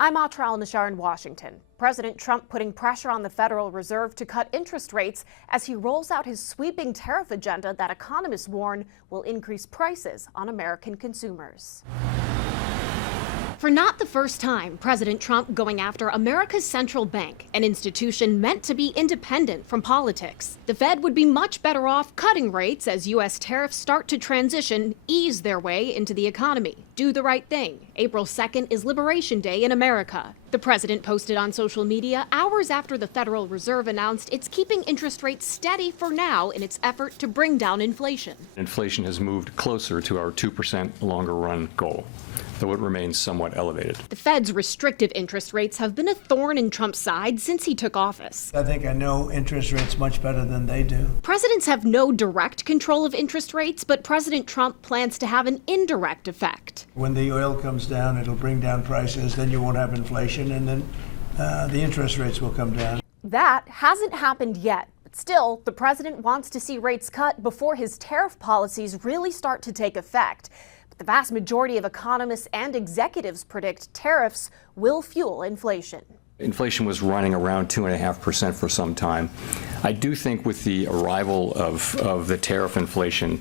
I'm Atra Al-Nashar in Washington. President Trump putting pressure on the Federal Reserve to cut interest rates as he rolls out his sweeping tariff agenda that economists warn will increase prices on American consumers. For not the first time, President Trump going after America's central bank, an institution meant to be independent from politics. The Fed would be much better off cutting rates as U.S. tariffs start to ease their way into the economy. Do the right thing. April 2nd is Liberation Day in America. The president posted on social media hours after the Federal Reserve announced it's keeping interest rates steady for now in its effort to bring down inflation. Inflation has moved closer to our 2% longer run goal, though it remains somewhat elevated. The Fed's restrictive interest rates have been a thorn in Trump's side since he took office. I think I know interest rates much better than they do. Presidents have no direct control of interest rates, but President Trump plans to have an indirect effect. When the oil comes down, it'll bring down prices, then you won't have inflation, and then the interest rates will come down. That hasn't happened yet. But still, the president wants to see rates cut before his tariff policies really start to take effect. The vast majority of economists and executives predict tariffs will fuel inflation. Inflation was running around 2.5% for some time. I do think with the arrival of the tariff inflation,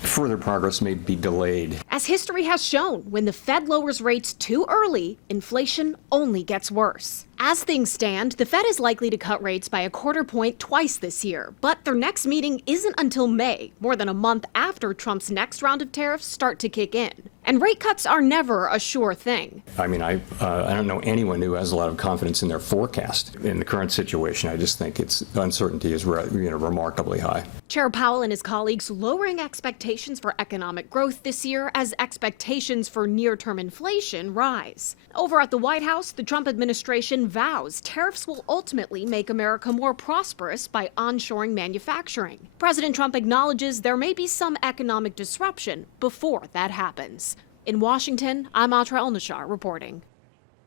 further progress may be delayed. As history has shown, when the Fed lowers rates too early, inflation only gets worse. As things stand, the Fed is likely to cut rates by 1/4 point twice this year, but their next meeting isn't until May, more than a month after Trump's next round of tariffs start to kick in. And rate cuts are never a sure thing. I mean, I don't know anyone who has a lot of confidence in their forecast. In the current situation, I just think uncertainty is remarkably high. Chair Powell and his colleagues lowering expectations for economic growth this year as expectations for near-term inflation rise. Over at the White House, the Trump administration vows tariffs will ultimately make America more prosperous by onshoring manufacturing. President Trump acknowledges there may be some economic disruption before that happens. In Washington, I'm Atra Al-Nashar reporting.